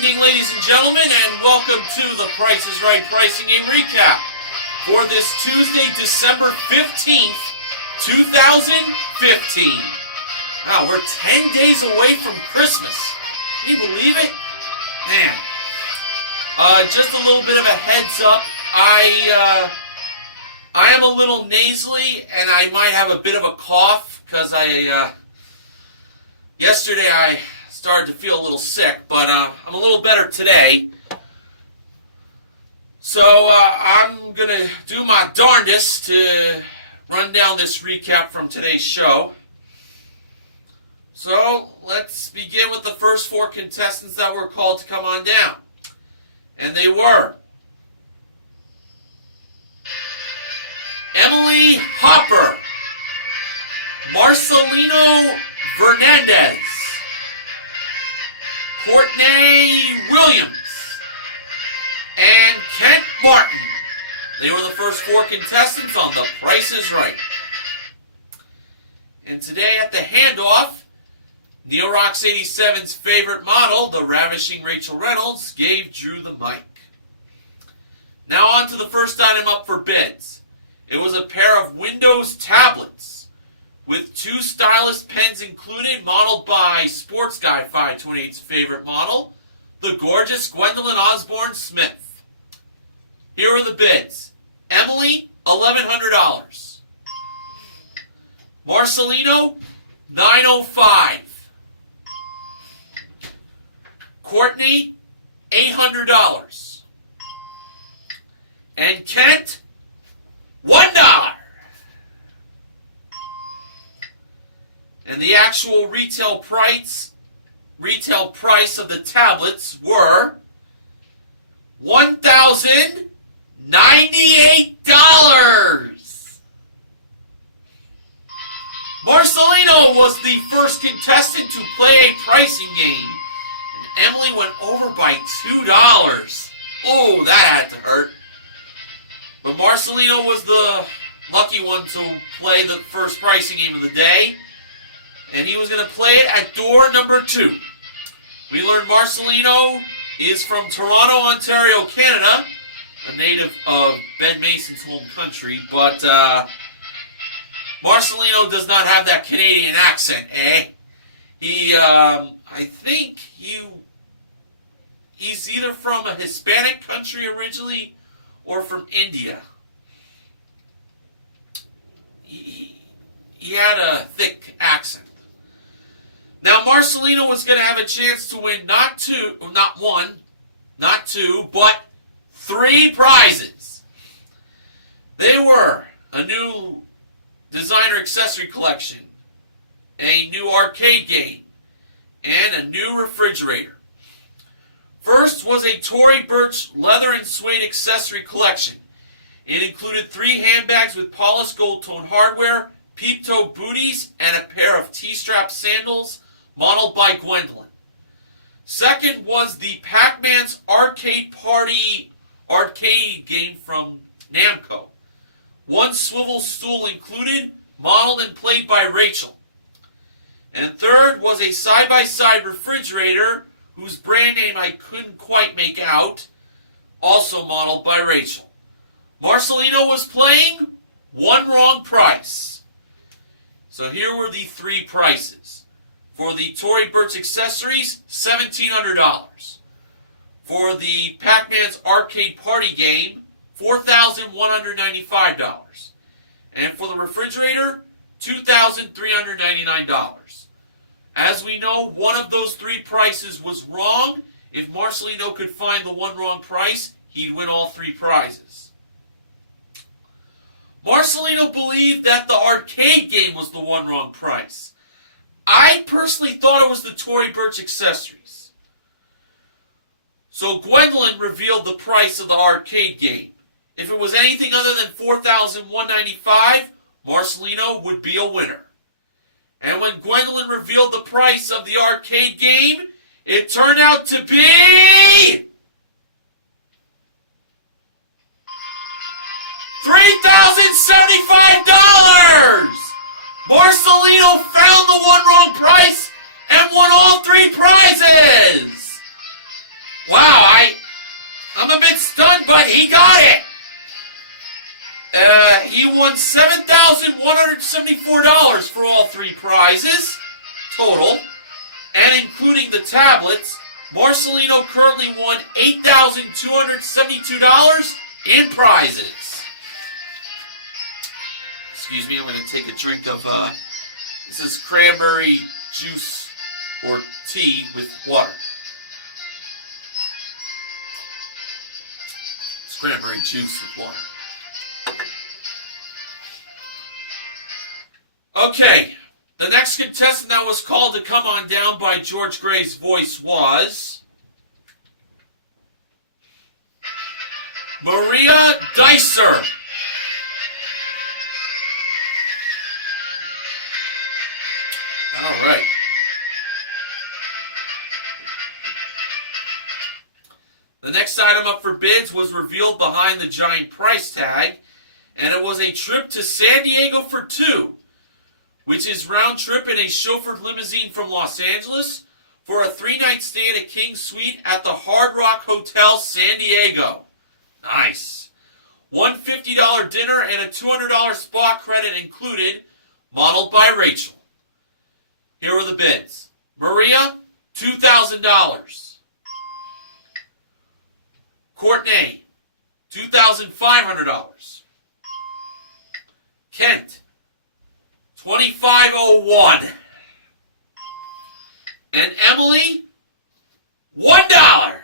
evening, ladies and gentlemen, and welcome to the Price is Right Pricing Game Recap for this Tuesday, December 15th, 2015. Wow, we're 10 days away from Christmas. Can you believe it? Man. Just a little bit of a heads up. I am a little nasally, and I might have a bit of a cough, because yesterday I started to feel a little sick, but I'm a little better today. So I'm going to do my darndest to run down this recap from today's show. So let's begin with the first four contestants that were called to come on down. And they were Emily Hopper, Marcelino Fernandez, Courtney Williams, and Kent Martin. They were the first four contestants on The Price is Right. And today at the handoff, Neil Rocks 87's favorite model, the ravishing Rachel Reynolds, gave Drew the mic. Now on to the first item up for bids. It was a pair of Windows tablets with two stylus pens included, modeled by Sports Guy 528's favorite model, the gorgeous Gwendolyn Osborne Smith. Here are the bids. Emily, $1,100. Marcelino, $905. Courtney, $800. And Kent, $1. And the actual retail price of the tablets were $1,098. Marcelino was the first contestant to play a pricing game, and Emily went over by $2. Oh, that had to hurt. But Marcelino was the lucky one to play the first pricing game of the day, and he was going to play it at door number 2. We learned Marcelino is from Toronto, Ontario, Canada, a native of Ben Mason's home country, but Marcelino does not have that Canadian accent, eh? I think he's either from a Hispanic country originally or from India. He had a thick accent. Now, Marcelino was going to have a chance to win not one, not two, but 3 prizes. They were a new designer accessory collection, a new arcade game, and a new refrigerator. First was a Tory Burch leather and suede accessory collection. It included 3 handbags with polished gold tone hardware, peep-toe booties, and a pair of T-strap sandals modeled by Gwendolyn. Second was the Pac-Man's Arcade Party arcade game from Namco. 1 swivel stool included, modeled and played by Rachel. And third was a side-by-side refrigerator whose brand name I couldn't quite make out, also modeled by Rachel. Marcelino was playing 1 wrong price. So here were the 3 prices. For the Tory Burch accessories, $1,700. For the Pac-Man's Arcade Party game, $4,195. And for the refrigerator, $2,399. As we know, one of those 3 prices was wrong. If Marcelino could find the 1 wrong price, he'd win all 3 prizes. Marcelino believed that the arcade game was the 1 wrong price. I personally thought it was the Tory Burch accessories. So Gwendolyn revealed the price of the arcade game. If it was anything other than $4,195, Marcelino would be a winner. And when Gwendolyn revealed the price of the arcade game, it turned out to be $3,075! Marcelino found the 1 wrong price and won all 3 prizes! minutes done, but he got it. He won $7,174 for all three prizes total, and including the tablets, Marcelino currently won $8,272 in prizes. Excuse me, I'm going to take a drink of, this is cranberry juice or tea with water. It's cranberry juice with water. Okay, the next contestant that was called to come on down by George Gray's voice was Maria Dicer. All right. The next item up for bids was revealed behind the giant price tag, and it was a trip to San Diego for two, which is round trip in a chauffeured limousine from Los Angeles for a 3-night stay at a King Suite at the Hard Rock Hotel San Diego. Nice. $150 dinner and a $200 spa credit included, modeled by Rachel. Here are the bids. Maria, $2,000. Courtney, $2,500. Kent, $2,501. And Emily, $1.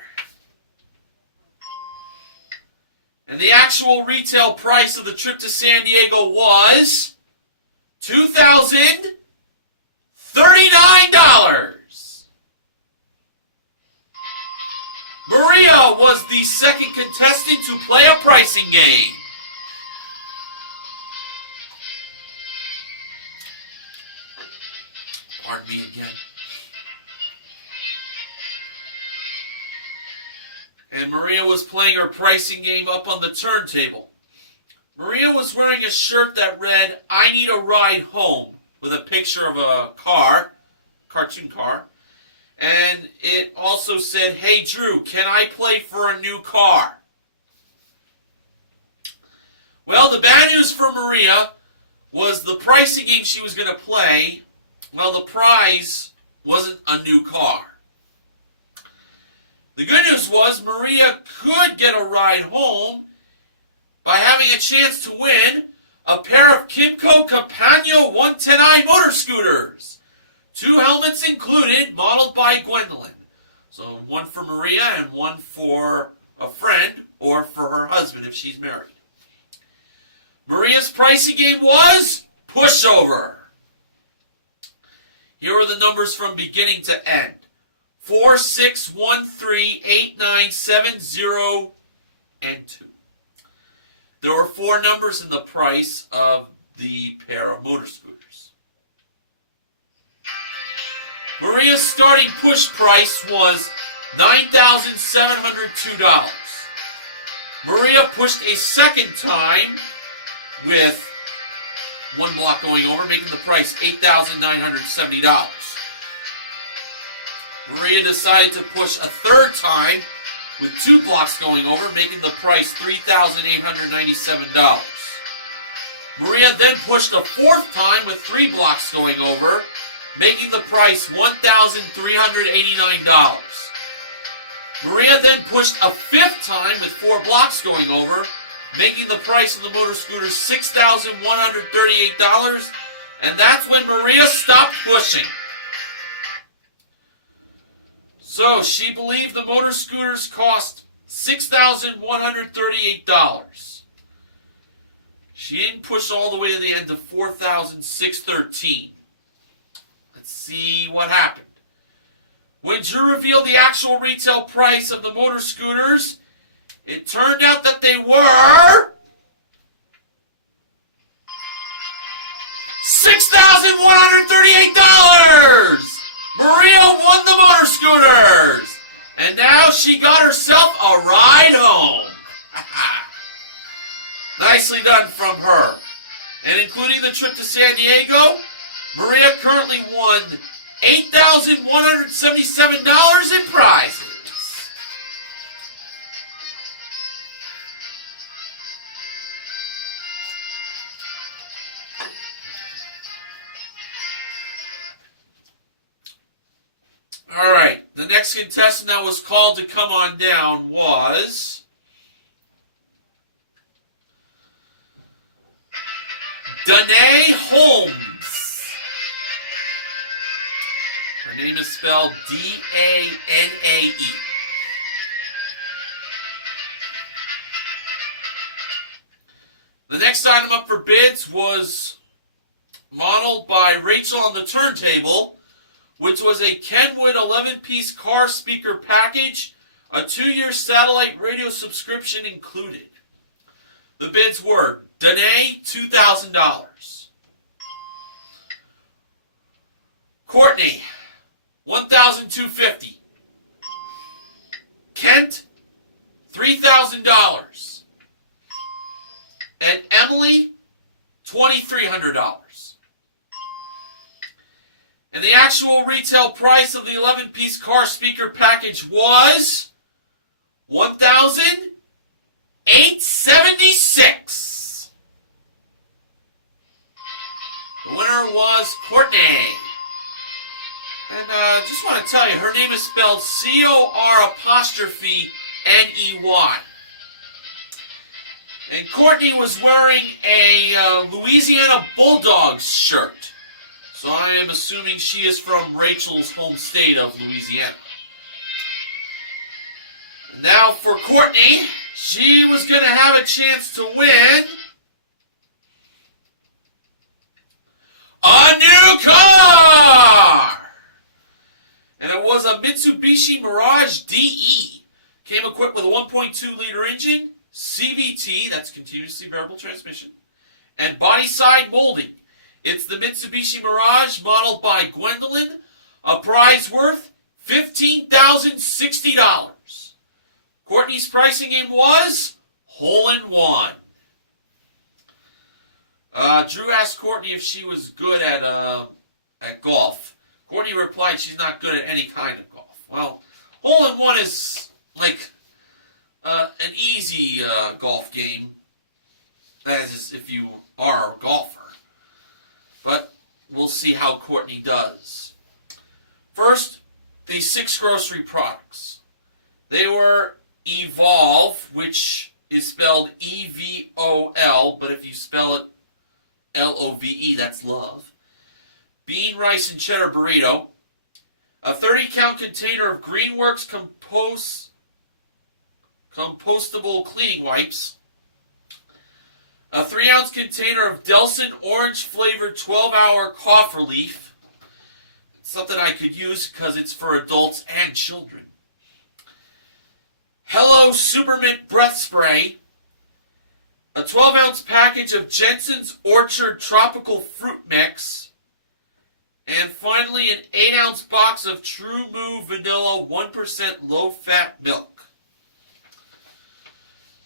And the actual retail price of the trip to San Diego was $2,039. Maria was the second contestant to play a pricing game. Pardon me again. And Maria was playing her pricing game up on the turntable. Maria was wearing a shirt that read, "I need a ride home," with a picture of a car, cartoon car. And it also said, "Hey Drew, can I play for a new car?" Well, the bad news for Maria was the pricing game she was going to play, well, the prize wasn't a new car. The good news was Maria could get a ride home by having a chance to win a pair of Kimco Campagno 110i motor scooters. 2 helmets included, modeled by Gwendolyn. So one for Maria and one for a friend or for her husband if she's married. Maria's pricing game was pushover. Here are the numbers from beginning to end. 4, 6, 1, 3, 8, 9, 7, 0, and 2. There were 4 numbers in the price of the pair of motor scooters. Maria's starting push price was $9,702. Maria pushed a second time with 1 block going over, making the price $8,970. Maria decided to push a third time with 2 blocks going over, making the price $3,897. Maria then pushed a fourth time with 3 blocks going over, making the price $1,389. Maria then pushed a fifth time with 4 blocks going over, making the price of the motor scooter $6,138, and that's when Maria stopped pushing. So she believed the motor scooters cost $6,138. She didn't push all the way to the end of $4,613. Let's see what happened. When Drew revealed the actual retail price of the motor scooters, it turned out that they were $6,138! Maria won the motor scooters! And now she got herself a ride home. Nicely done from her. And including the trip to San Diego, Maria currently won $8,177 in prizes. next contestant that was called to come on down was Danae Holmes. Her name is spelled D-A-N-A-E. The next item up for bids was modeled by Rachel on the turntable, which was a Kenwood 11-piece car speaker package, a 2-year satellite radio subscription included. The bids were Danae, $2,000. Courtney, $1,250. Kent, $3,000. And Emily, $2,300. And the actual retail price of the 11-piece car speaker package was $1,876. The winner was Courtney. And just want to tell you, her name is spelled C-O-R''N-E-Y. And Courtney was wearing a Louisiana Bulldogs shirt. So I am assuming she is from Rachel's home state of Louisiana. And now for Courtney, she was going to have a chance to win a new car! And it was a Mitsubishi Mirage DE. Came equipped with a 1.2-liter engine, CVT, that's continuously variable transmission, and body side molding. It's the Mitsubishi Mirage modeled by Gwendolyn, a prize worth $15,060. Courtney's pricing game was hole in one. Drew asked Courtney if she was good at golf. Courtney replied she's not good at any kind of golf. Well, hole in one is like an easy golf game, as if you are a golfer. But we'll see how Courtney does. First, the 6 grocery products. They were Evolve, which is spelled E-V-O-L, but if you spell it L-O-V-E, that's love. Bean, rice, and cheddar burrito. A 30-count container of Greenworks compostable cleaning wipes. A 3-ounce container of Delson orange-flavored 12-hour cough relief. It's something I could use because it's for adults and children. Hello Supermint breath spray. A 12-ounce package of Jensen's Orchard tropical fruit mix. And finally, an 8-ounce box of True Moo vanilla 1% low-fat milk.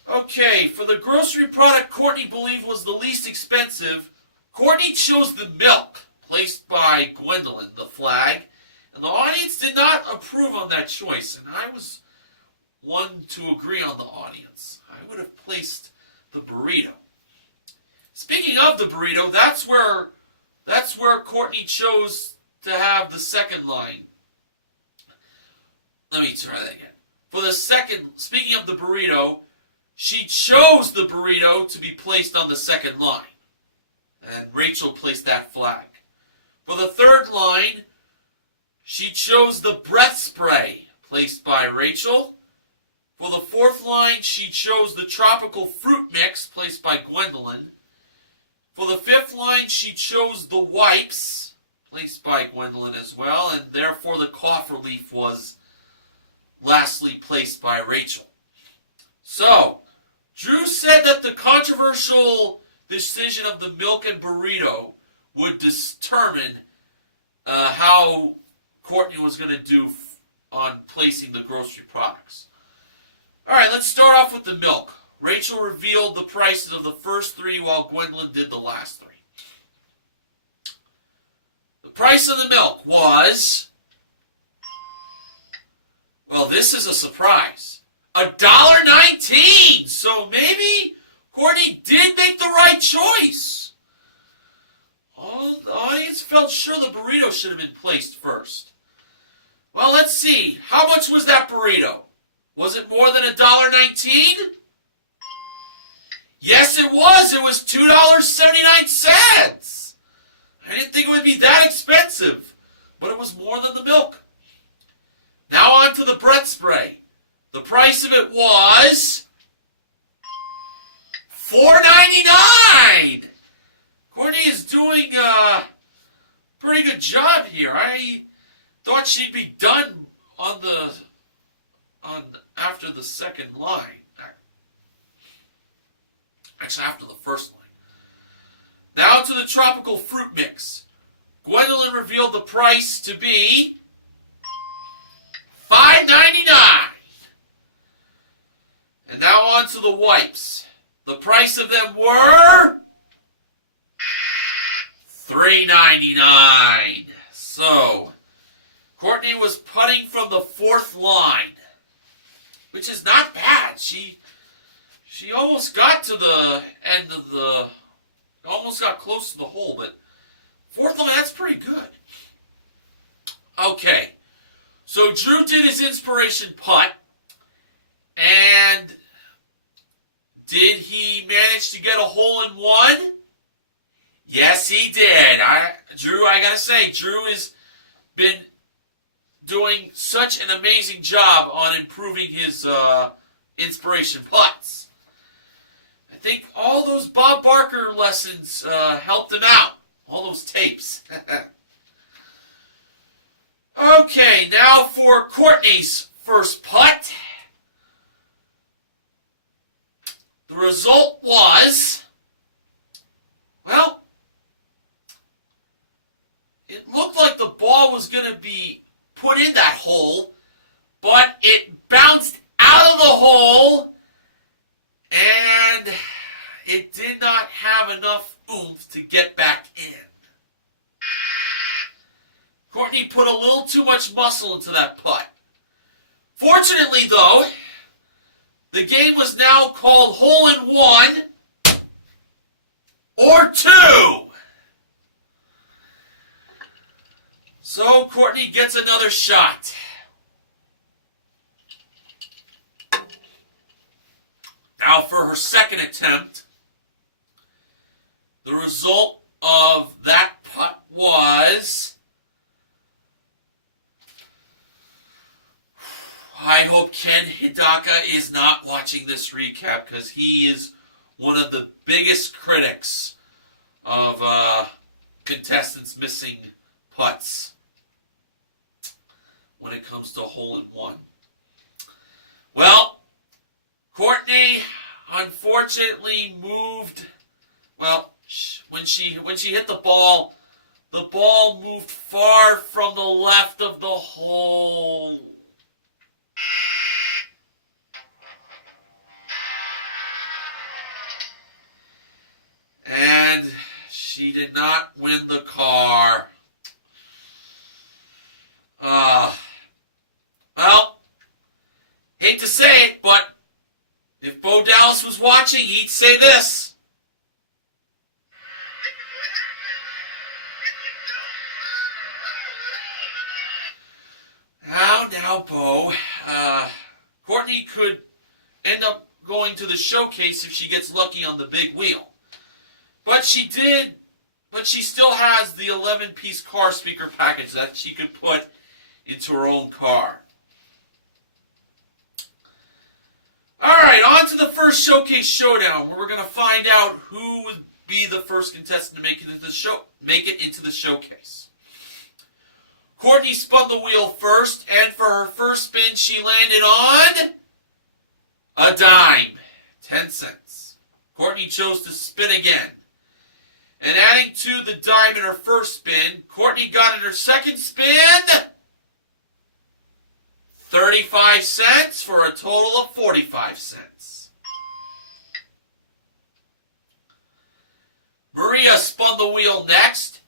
Okay, for the grocery product Courtney believed was the least expensive, Courtney chose the milk, placed by Gwendolyn, the flag, and the audience did not approve on that choice, and I was one to agree on the audience. I would have placed the burrito. Speaking of the burrito, that's where Courtney chose to have the second line. Let me try that again. For the second, speaking of the burrito, she chose the burrito to be placed on the second line. And Rachel placed that flag. For the third line, she chose the breath spray, placed by Rachel. For the fourth line, she chose the tropical fruit mix, placed by Gwendolyn. For the fifth line, she chose the wipes, placed by Gwendolyn as well, and therefore the cough relief was lastly placed by Rachel. So, Drew said that the controversial decision of the milk and burrito would determine how Courtney was going to do on placing the grocery products. All right, let's start off with the milk. Rachel revealed the prices of the first 3 while Gwendolyn did the last 3. The price of the milk was, well, this is a surprise, $1.19. So maybe Courtney did make the right choice. The audience felt sure the burrito should have been placed first. Well, let's see. How much was that burrito? Was it more than $1.19? Yes, it was. It was $2.79. I didn't think it would be that expensive, but it was more than the milk. Now on to the breath spray. The price of it was $4.99. Courtney is doing a pretty good job here. I thought she'd be done after the second line. Actually, after the first line. Now to the tropical fruit mix. Gwendolyn revealed the price to be $5.99. And now on to the wipes. The price of them were $3.99. So, Courtney was putting from the fourth line, which is not bad. She almost got to the end of almost got close to the hole, but fourth line, that's pretty good. Okay, so Drew did his inspiration putt, and did he manage to get a hole-in-one? Yes, he did. I gotta say, Drew has been doing such an amazing job on improving his inspiration putts. I think all those Bob Barker lessons helped him out. All those tapes. Okay, now for Courtney's first putt. The result was, well, it looked like the ball was going to be put in that hole, but it bounced out of the hole, and it did not have enough oomph to get back in. Courtney put a little too much muscle into that putt. Fortunately, though, the game was now called hole-in-one or two. So Courtney gets another shot. Now for her second attempt, the result of that putt was, I hope Ken Hidaka is not watching this recap, because he is one of the biggest critics of contestants missing putts when it comes to hole-in-one. Well, Courtney unfortunately moved, well, when she hit the ball moved far from the left of the hole. And she did not win the car. Well, hate to say it, but if Bo Dallas was watching, he'd say this. Now, Bo. Courtney could end up going to the showcase if she gets lucky on the big wheel. But she still has the 11-piece car speaker package that she could put into her own car. Alright, on to the first showcase showdown, where we're going to find out who would be the first contestant to make it into the showcase. Courtney spun the wheel first, and for her first spin, she landed on a dime, 10 cents. Courtney chose to spin again. And adding to the dime in her first spin, Courtney got in her second spin 35 cents for a total of 45 cents. Maria spun the wheel next,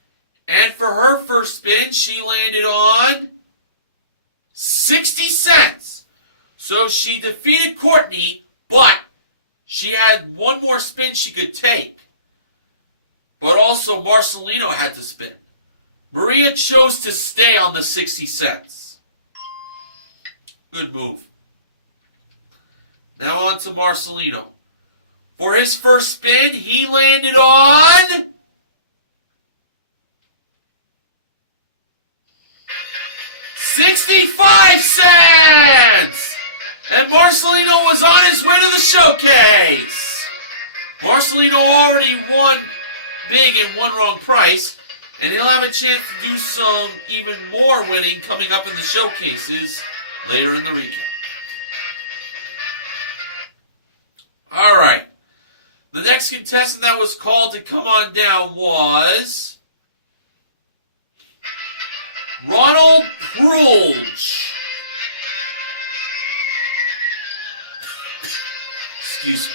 and for her first spin, she landed on 60 cents. So she defeated Courtney, but she had one more spin she could take. But also Marcelino had to spin. Maria chose to stay on the 60 cents. Good move. Now on to Marcelino. For his first spin, he landed on 65 cents! And Marcelino was on his way to the showcase. Marcelino already won big in one wrong price, and he'll have a chance to do some even more winning coming up in the showcases later in the recap. All right. The next contestant that was called to come on down was Ronald Prulge. Excuse me.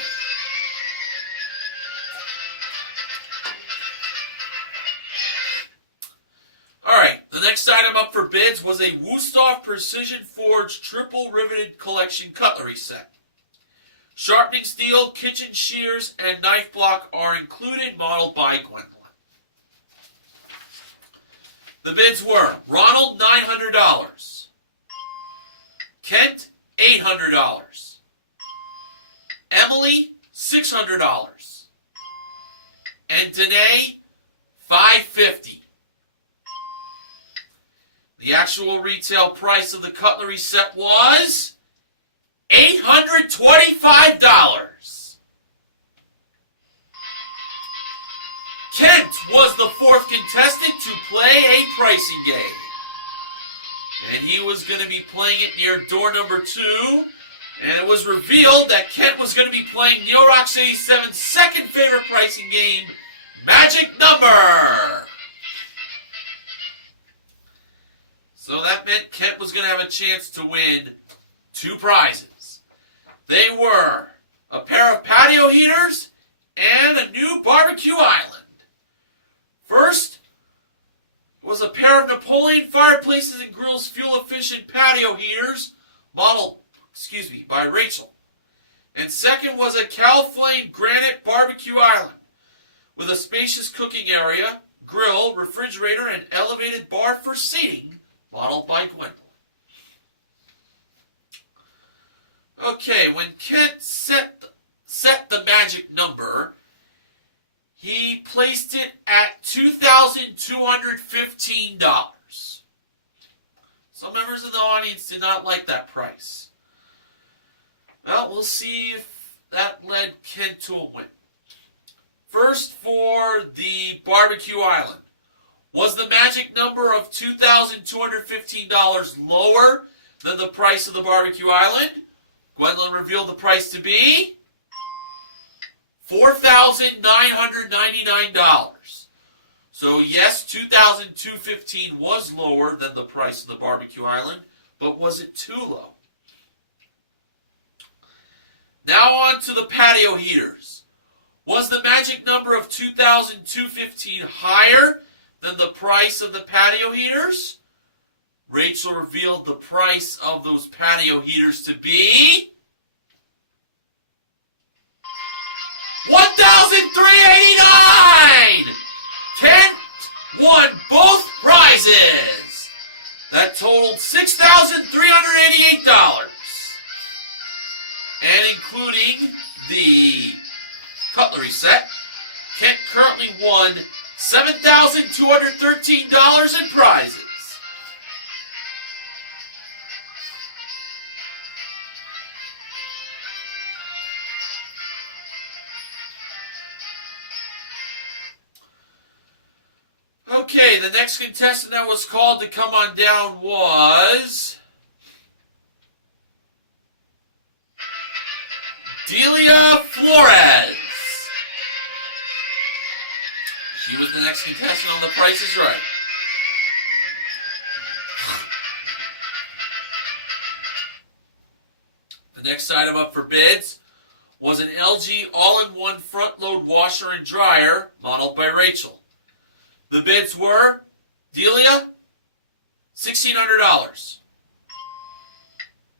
All right, the next item up for bids was a Wusthof Precision Forge Triple Riveted Collection Cutlery Set. Sharpening steel, kitchen shears, and knife block are included, modeled by Gwendolyn. The bids were Ronald, $900. Kent, $800. Emily, $600. And Danae, $550. The actual retail price of the cutlery set was $825. Kent was the fourth contestant to play a pricing game. And he was going to be playing it near door number 2. And it was revealed that Kent was going to be playing Neo Rocks 87's second favorite pricing game, Magic Number. So that meant Kent was going to have a chance to win 2 prizes. They were a pair of patio heaters and a new barbecue island. First was a pair of Napoleon Fireplaces and Grills fuel-efficient patio heaters modeled, by Rachel. And second was a Cal Flame Granite Barbecue Island with a spacious cooking area, grill, refrigerator, and elevated bar for seating, modeled by Gwendolyn. Okay, when Kent set the magic number, he placed it at $2,215. Some members of the audience did not like that price. Well, we'll see if that led Kent to a win. First, for the barbecue island. Was the magic number of $2,215 lower than the price of the barbecue island? Gwendolyn revealed the price to be $4,999. So yes, $2,215 was lower than the price of the barbecue island, but was it too low? Now on to the patio heaters. Was the magic number of $2,215 higher than the price of the patio heaters? Rachel revealed the price of those patio heaters to be $1,389! Kent won both prizes. That totaled $6,388. And including the cutlery set, Kent currently won $7,213 in prizes. Okay, the next contestant that was called to come on down was Delia Flores. She was the next contestant on The Price is Right. The next item up for bids was an LG all-in-one front-load washer and dryer modeled by Rachel. The bids were Delia, $1,600.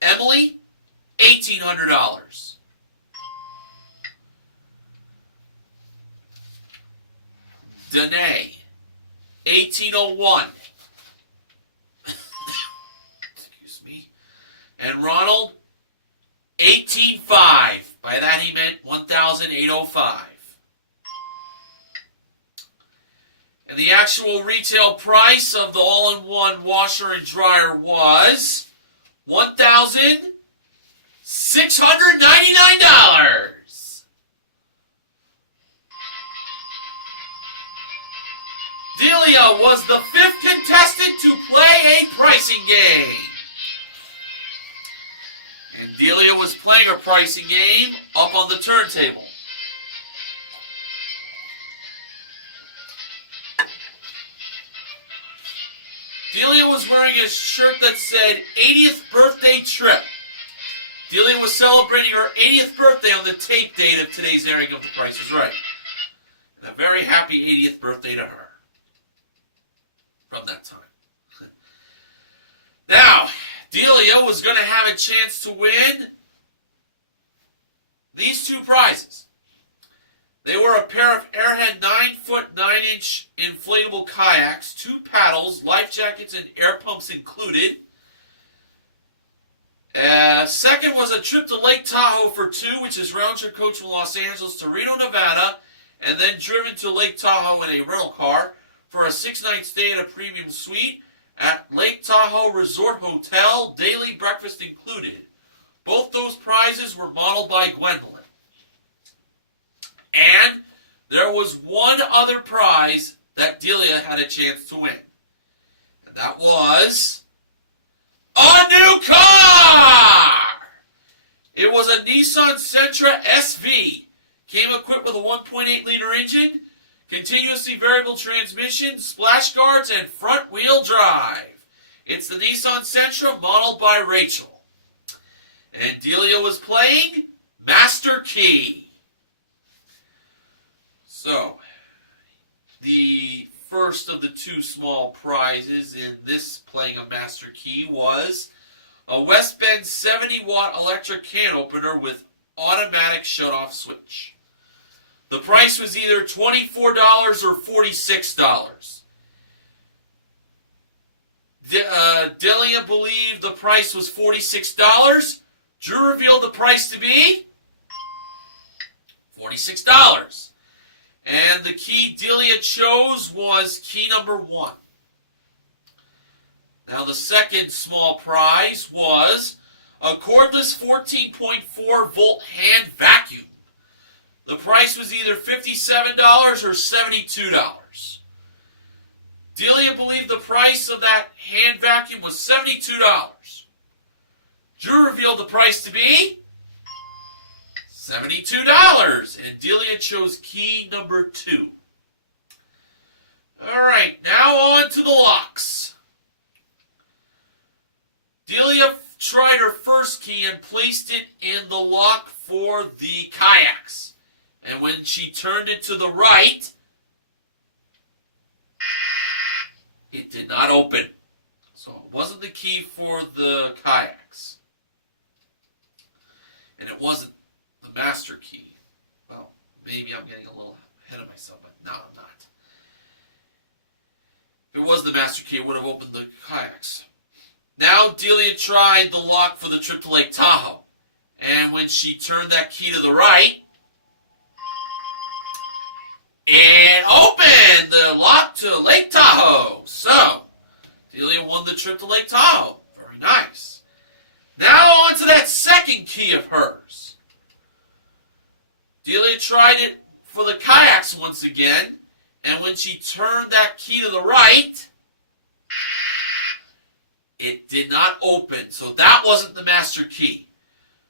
Emily, $1,800. Danae, $1,801. Excuse me. And Ronald, 18.5. By that he meant 1,805. And the actual retail price of the all-in-one washer and dryer was $1,699. Delia was the 5th contestant to play a pricing game. And Delia was playing her pricing game up on the turntable. Delia was wearing a shirt that said 80th birthday trip. Delia was celebrating her 80th birthday on the tape date of today's airing of The Price is Right. And a very happy 80th birthday to her from that time. Now, Delia was going to have a chance to win these two prizes. They were a pair of Airhead 9-foot 9-inch inflatable kayaks, 2 paddles, life jackets, and air pumps included. Second was a trip to Lake Tahoe for 2, which is round-trip coach from Los Angeles to Reno, Nevada, and then driven to Lake Tahoe in a rental car for a 6-night stay at a premium suite at Lake Tahoe Resort Hotel, daily breakfast included. Both those prizes were modeled by Gwendolyn. And there was one other prize that Delia had a chance to win. And that was a new car! It was a Nissan Sentra SV. Came equipped with a 1.8-liter engine, continuously variable transmission, splash guards, and front-wheel drive. It's the Nissan Sentra modeled by Rachel. And Delia was playing Master Key. So, the first of the 2 small prizes in this playing a Master Key was a West Bend 70-watt electric can opener with automatic shut-off switch. The price was either $24 or $46. Delia believed the price was $46. Drew revealed the price to be $46. And the key Delia chose was key number 1. Now the second small prize was a cordless 14.4 volt hand vacuum. The price was either $57 or $72. Delia believed the price of that hand vacuum was $72. Drew revealed the price to be $72, and Delia chose key number 2. All right, now on to the locks. Delia tried her first key and placed it in the lock for the kayaks. And when she turned it to the right, it did not open. So it wasn't the key for the kayaks. And it wasn't the master key. Well, maybe I'm getting a little ahead of myself, but no, I'm not. If it was the master key, it would have opened the kayaks. Now Delia tried the lock for the trip to Lake Tahoe. And when she turned that key to the right, it opened the lock to Lake Tahoe. So, Delia won the trip to Lake Tahoe. Very nice. Now on to that second key of hers. Delia tried it for the kayaks once again, and when she turned that key to the right, it did not open. So that wasn't the master key.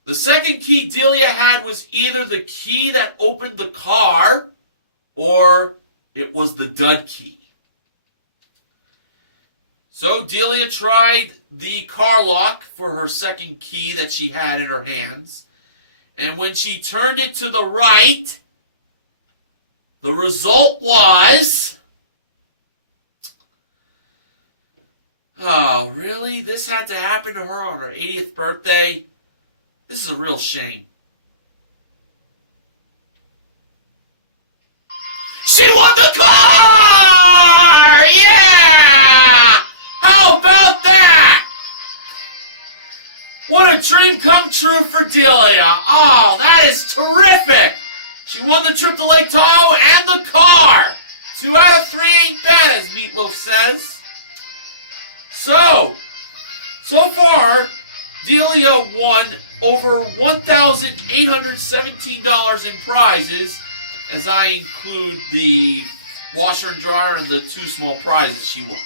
The second key Delia had was either the key that opened the car, or it was the dud key. So Delia tried the car lock for her second key that she had in her hands. And when she turned it to the right, the result was... Oh, really? This had to happen to her on her 80th birthday? This is a real shame. She won the car! Yeah! How about that? What a dream come true for Delia. Oh, that is terrific. She won the trip to Lake Tahoe and the car. 2 out of 3 ain't bad, as Meatloaf says. So far, Delia won over $1,817 in prizes, as I include the washer and dryer and the 2 small prizes she won.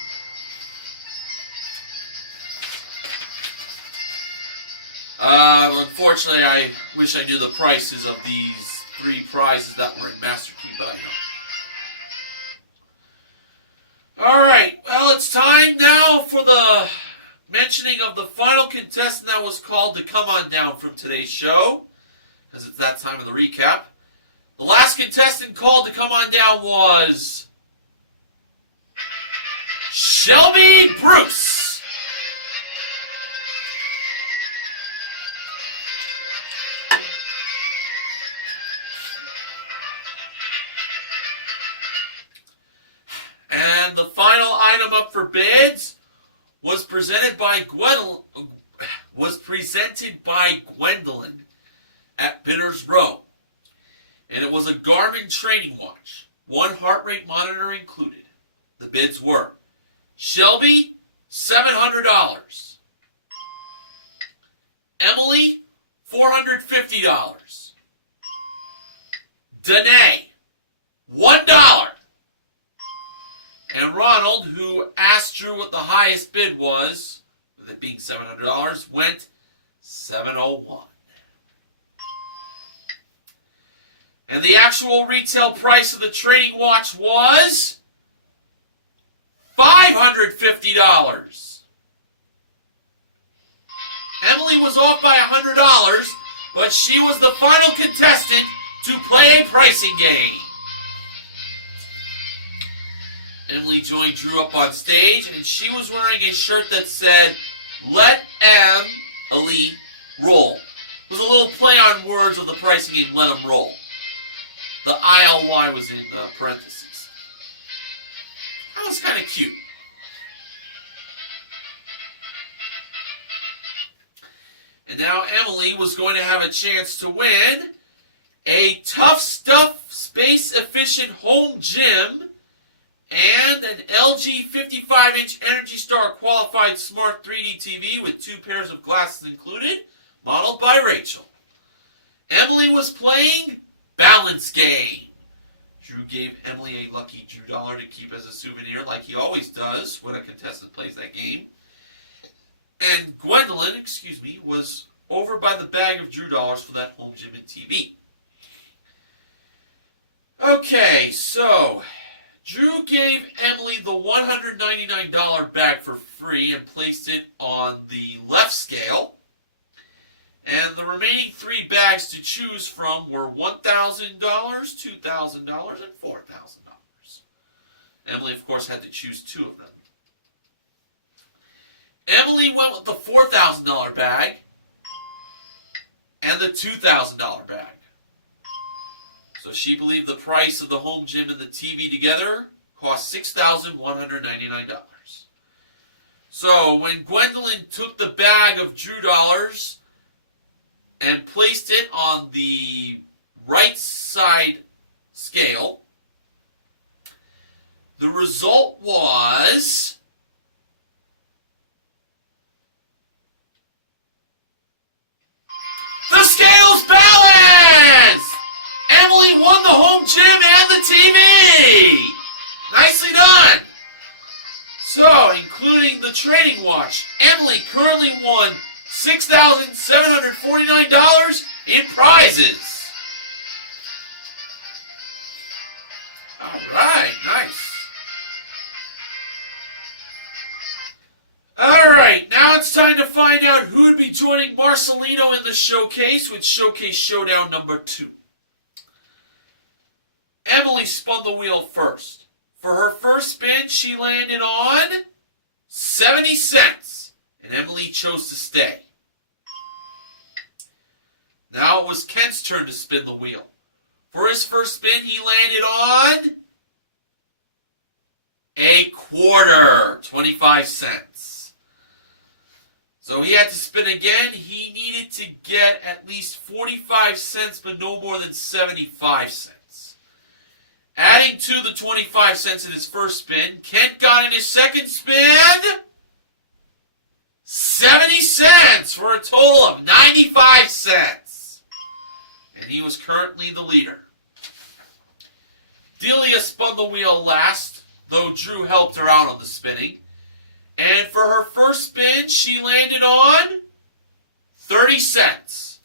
Unfortunately, I wish I knew the prices of these 3 prizes that were in Master Key, but I don't. Alright, well, it's time now for the mentioning of the final contestant that was called to come on down from today's show, because it's that time of the recap. The last contestant called to come on down was Shelby Bruce. And the final item up for bids was presented by Gwendolyn at Bidders Row. And it was a Garmin training watch, 1 heart rate monitor included. The bids were Shelby, $700. Emily, $450. Danae, $1. And Ronald, who asked Drew what the highest bid was, with it being $700, went $701. And the actual retail price of the training watch was $550. Emily was off by $100, but she was the final contestant to play a pricing game. Emily joined Drew up on stage, and she was wearing a shirt that said, "Let Emily roll." It was a little play on words of the pricing game, "Let 'em roll." The ILY was in parentheses. That was kind of cute. And now Emily was going to have a chance to win a Tough Stuff space-efficient home gym and an LG 55-inch Energy Star qualified smart 3D TV with 2 pairs of glasses included, modeled by Rachel. Emily was playing Balance Game. Drew gave Emily a lucky Drew dollar to keep as a souvenir, like he always does when a contestant plays that game. And Gwendolyn, was over by the bag of Drew dollars for that home gym and TV. Okay, so Drew gave Emily the $199 bag for free and placed it on the left scale. And the remaining 3 bags to choose from were $1,000, $2,000, and $4,000. Emily, of course, had to choose 2 of them. Emily went with the $4,000 bag and the $2,000 bag. So she believed the price of the home gym and the TV together cost $6,199. So when Gwendolyn took the bag of Drew dollars and placed it on the right side scale, the result was the scales balanced! Emily won the home gym and the TV! Nicely done! So, including the training watch, Emily currently won $6,749 in prizes. Alright, nice. Alright, now it's time to find out who would be joining Marcelino in the showcase with Showcase Showdown number 2. Emily spun the wheel first. For her first spin, she landed on 70 cents, and Emily chose to stay. Now it was Ken's turn to spin the wheel. For his first spin, he landed on a quarter, 25 cents. So he had to spin again. He needed to get at least 45 cents, but no more than 75 cents. Adding to the 25 cents in his first spin, Kent got in his second spin 70 cents for a total of 95 cents. And he was currently the leader. Delia spun the wheel last, though Drew helped her out on the spinning. And for her first spin, she landed on 30 cents.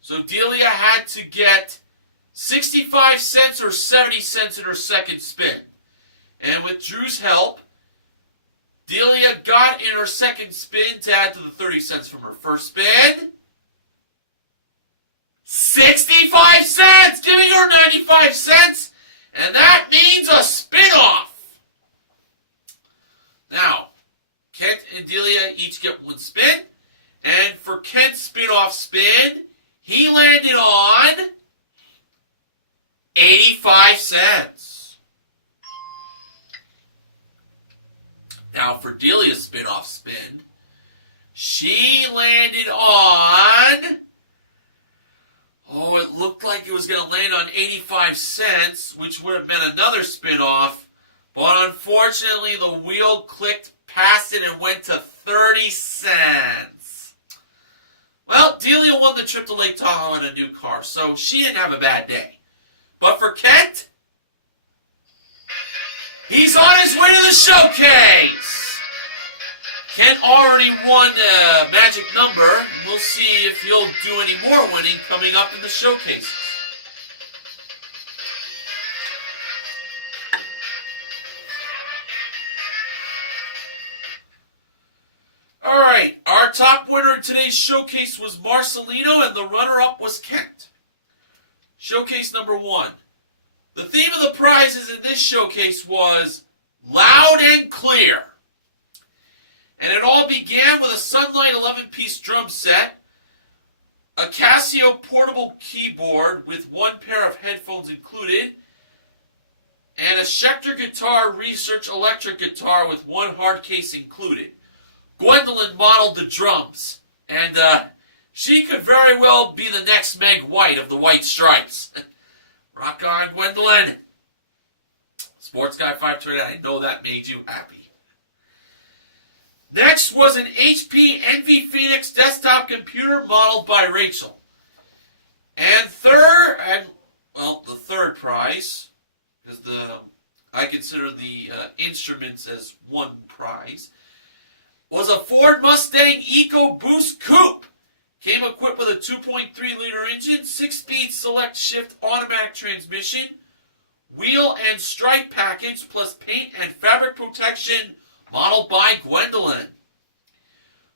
So Delia had to get 65 cents or 70 cents in her second spin. And with Drew's help, Delia got in her second spin to add to the 30 cents from her first spin 65 cents, giving her 95 cents. And that means a spin-off. Now, Kent and Delia each get one spin. And for Kent's spin-off spin, he landed on 85 cents. Now, for Delia's spin-off spin, she landed on... it looked like it was going to land on 85 cents, which would have been another spin-off. But unfortunately, the wheel clicked past it and went to 30 cents. Well, Delia won the trip to Lake Tahoe in a new car, so she didn't have a bad day. But for Kent, he's on his way to the showcase. Kent already won a magic number. We'll see if he'll do any more winning coming up in the showcases. All right, our top winner in today's showcase was Marcelino, and the runner-up was Kent. Showcase number 1. The theme of the prizes in this showcase was loud and clear. And it all began with a Sunlight 11-piece drum set, a Casio portable keyboard with one pair of headphones included, and a Schecter Guitar Research electric guitar with one hard case included. Gwendolyn modeled the drums, and she could very well be the next Meg White of the White Stripes. Rock on, Gwendolyn. Sports Guy 529, I know that made you happy. Next was an HP Envy Phoenix desktop computer modeled by Rachel. And the third prize, because I consider the instruments as one prize, was a Ford Mustang EcoBoost Coupe. Came equipped with a 2.3-liter engine, 6-speed select shift automatic transmission, wheel and stripe package, plus paint and fabric protection, modeled by Gwendolyn.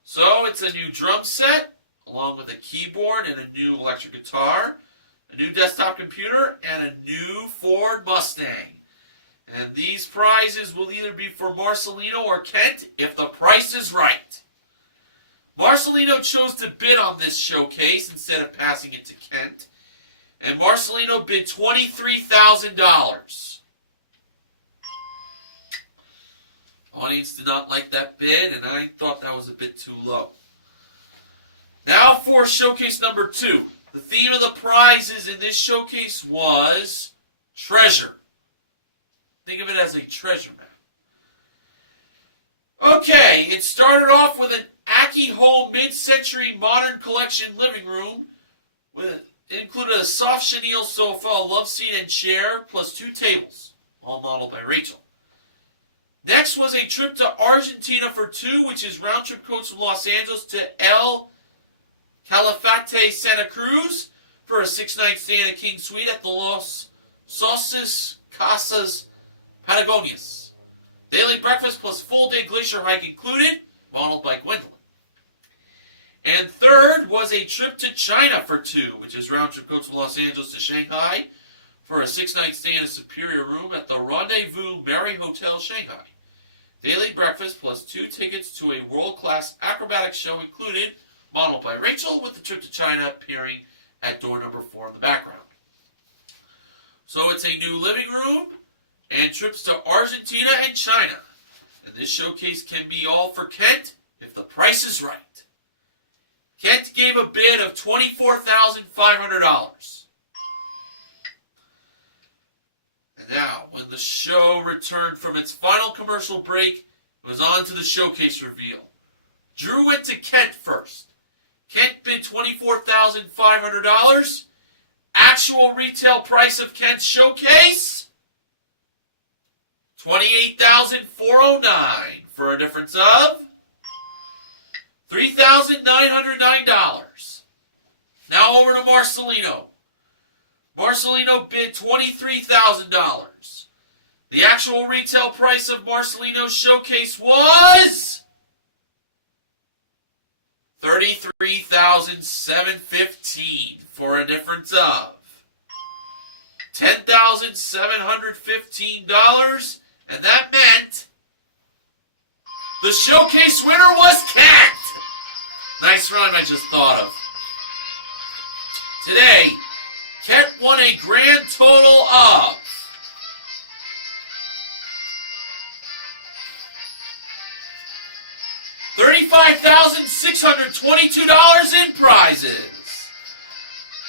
So it's a new drum set, along with a keyboard and a new electric guitar, a new desktop computer, and a new Ford Mustang. And these prizes will either be for Marcelino or Kent if the price is right. Marcelino chose to bid on this showcase instead of passing it to Kent. And Marcelino bid $23,000. Audience did not like that bid, and I thought that was a bit too low. Now for showcase number 2. The theme of the prizes in this showcase was treasure. Think of it as a treasure map. Okay, it started off with an Aki Home mid-century modern collection living room. It included a soft chenille sofa, a love seat and chair, plus 2 tables, all modeled by Rachel. Next was a trip to Argentina for 2, which is round-trip coach from Los Angeles to El Calafate, Santa Cruz, for a 6-night stay in a king suite at the Los Sauces Casas Patagonias. Daily breakfast plus full-day glacier hike included, modeled by Gwendolyn. And third was a trip to China for 2, which is round-trip coach from Los Angeles to Shanghai, for a 6-night stay in a superior room at the Rendezvous Marriott Hotel, Shanghai. Daily breakfast plus 2 tickets to a world-class acrobatic show included, modeled by Rachel, with the trip to China appearing at door number 4 in the background. So it's a new living room and trips to Argentina and China. And this showcase can be all for Kent if the price is right. Kent gave a bid of $24,500. And now, when the show returned from its final commercial break, it was on to the showcase reveal. Drew went to Kent first. Kent bid $24,500. Actual retail price of Kent's showcase, $28,409 for a difference of $3,909. Now over to Marcelino. Marcelino bid $23,000. The actual retail price of Marcelino's showcase was $33,715 for a difference of $10,715, and that meant the showcase winner was Kent. Nice rhyme I just thought of. Today, Kent won a grand total of $35,622 in prizes.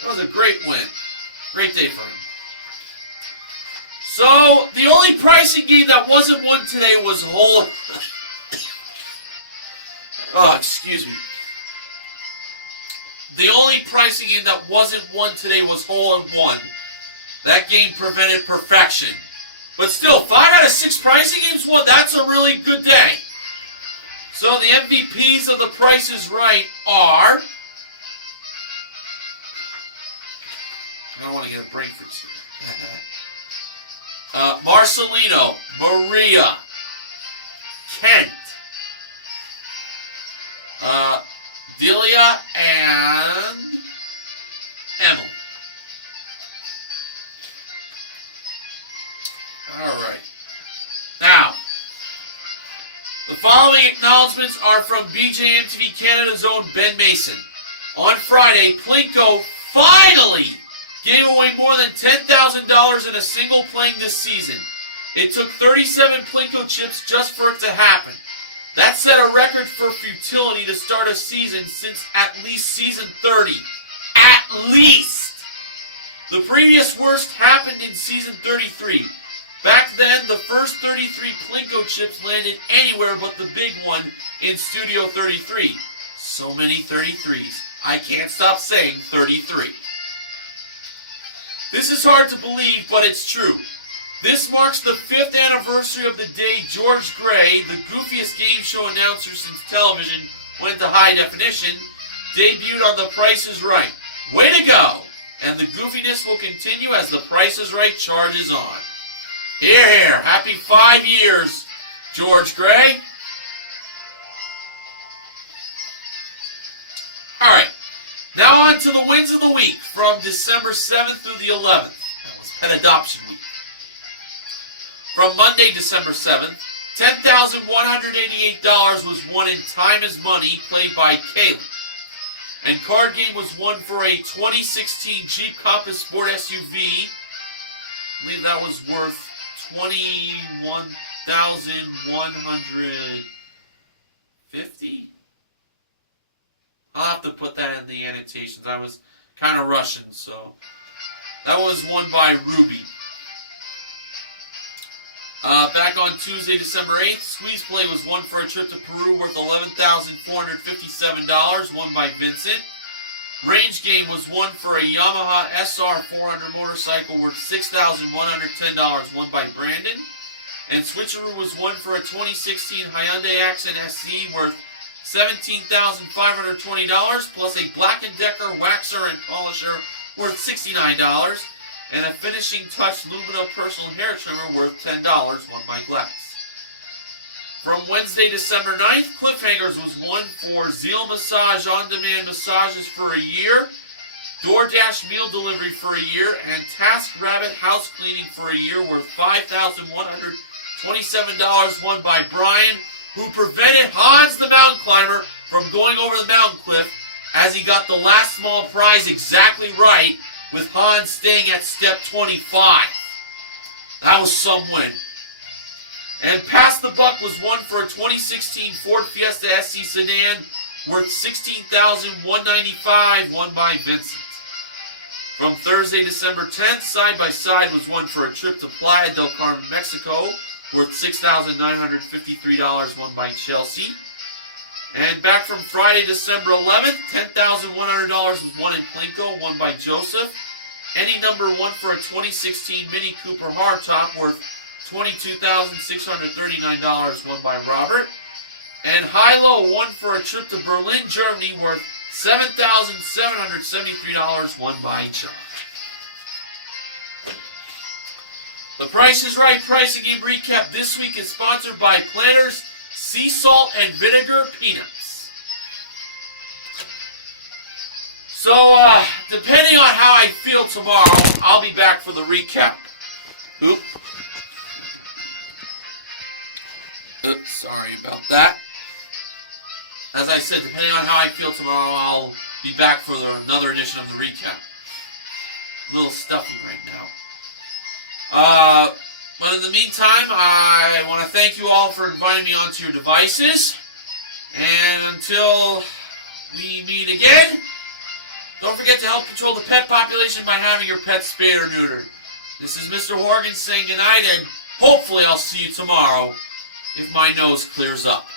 That was a great win. Great day for him. So, the only pricing game that wasn't won today was hole... oh, excuse me. The only pricing game that wasn't won today was hole in one. That game prevented perfection. But still, 5 out of 6 pricing games won. That's a really good day. So the MVPs of the Price is Right are... I don't want to get a break for you. Marcelino, Maria, Kent, Delia, and Emily. All right. Now, the following acknowledgments are from BJMTV Canada's own Ben Mason. On Friday, Plinko finally gave away more than $10,000 in a single playing this season. It took 37 Plinko chips just for it to happen. That set a record for futility to start a season since at least season 30. At least! The previous worst happened in season 33. Back then, the first 33 Plinko chips landed anywhere but the big one in Studio 33. So many 33s. I can't stop saying 33. This is hard to believe, but it's true. This marks the 5th anniversary of the day George Gray, the goofiest game show announcer since television went to high definition, debuted on The Price is Right. Way to go! And the goofiness will continue as The Price is Right charges on. Hear, hear. Happy 5 years, George Gray. All right. Now on to the wins of the week from December 7th through the 11th. That was Pet Adoption Week. From Monday, December 7th, $10,188 was won in Time is Money, played by Kaylee. And Card Game was won for a 2016 Jeep Compass Sport SUV. I believe that was worth $21,150. I'll have to put that in the annotations. I was kind of rushing, so that was won by Ruby. Back on Tuesday, December 8th, Squeeze Play was won for a trip to Peru worth $11,457, won by Vincent. Range Game was won for a Yamaha SR 400 motorcycle worth $6,110, won by Brandon. And Switcheroo was won for a 2016 Hyundai Accent SE worth $17,520, plus a Black & Decker waxer and polisher worth $69, and a Finishing Touch Lumina personal hair trimmer worth $10, won by Glass. From Wednesday, December 9th, Cliffhangers was won for Zeal Massage on-demand massages for a year, DoorDash meal delivery for a year, and TaskRabbit house cleaning for a year worth $5,127, won by Brian, who prevented Hans the mountain climber from going over the mountain cliff as he got the last small prize exactly right, with Hans staying at step 25. That was some win. And Pass the Buck was won for a 2016 Ford Fiesta SC sedan worth $16,195, won by Vincent. From Thursday, December 10th, Side by Side was won for a trip to Playa del Carmen, Mexico, worth $6,953, won by Chelsea. And back from Friday, December 11th, $10,100 was won in Plinko, won by Joseph. Any number won for a 2016 Mini Cooper hardtop worth $22,639, won by Robert. And High-Low won for a trip to Berlin, Germany, worth $7,773, won by John. The Price is Right pricing game recap this week is sponsored by Planters Sea Salt and Vinegar Peanuts. So, depending on how I feel tomorrow, I'll be back for the recap. Oops, sorry about that. As I said, depending on how I feel tomorrow, I'll be back for another edition of the recap. A little stuffy right now. But in the meantime, I want to thank you all for inviting me onto your devices. And until we meet again, don't forget to help control the pet population by having your pet spayed or neutered. This is Mr. Horgan saying goodnight, and hopefully I'll see you tomorrow if my nose clears up.